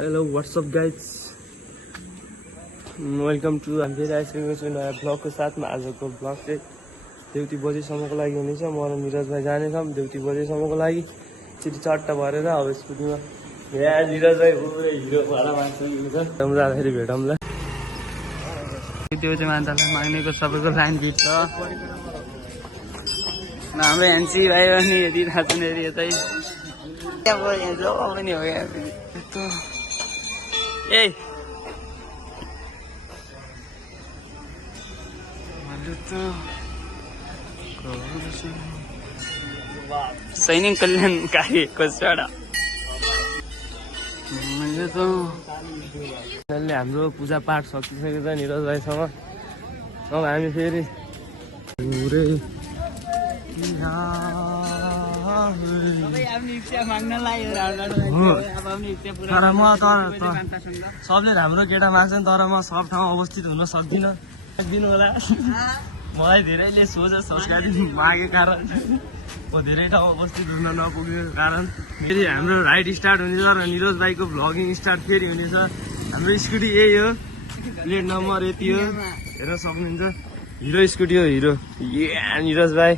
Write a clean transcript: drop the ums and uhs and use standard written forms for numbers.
Hello what's up guys welcome to हामी फेरि आइसकेको छु नयाँ ब्लगको साथमा। आजको ब्लग चाहिँ देउती बजेसम्मको लागि हुनेछ। म र निरज भाइ जानेछौँ देउती बजेसम्मको लागि। छिटो चट्टा भरेर अब स्कुटीमा यहाँ निरज भाइ पुरै हिरो भएर मान्छे जाँदाखेरि भेटौँला। त्यो चाहिँ मान्छेलाई माग्नेको सबैको लाइन भिड छ। हाम्रो एनसी भाइ पनि हेरिरहेको छन् यतै पनि हो ए सैनिक कल्याणकारीको सडा हाम्रो पूजापाठ सकिसकेको छ निरज भाइसँग। अब हामी फेरि तर म सबले राम्रो केटा माग्छन् तर म सब ठाउँ अवस्थित हुन सक्दिनँ। दिनु होला मलाई धेरैले सोझ संस्कारी मागेको कारण म धेरै ठाउँ अवस्थित हुन नपुगेको कारण फेरि हाम्रो राइड स्टार्ट हुनेछ र निरज भाइको भ्लगिङ स्टार्ट फेरि हुनेछ। हाम्रो स्कुटी यही हो, प्लेट नम्बर यति हो, हेर्न सक्नुहुन्छ। हिरो स्कुटी हो, हिरो निरज भाइ।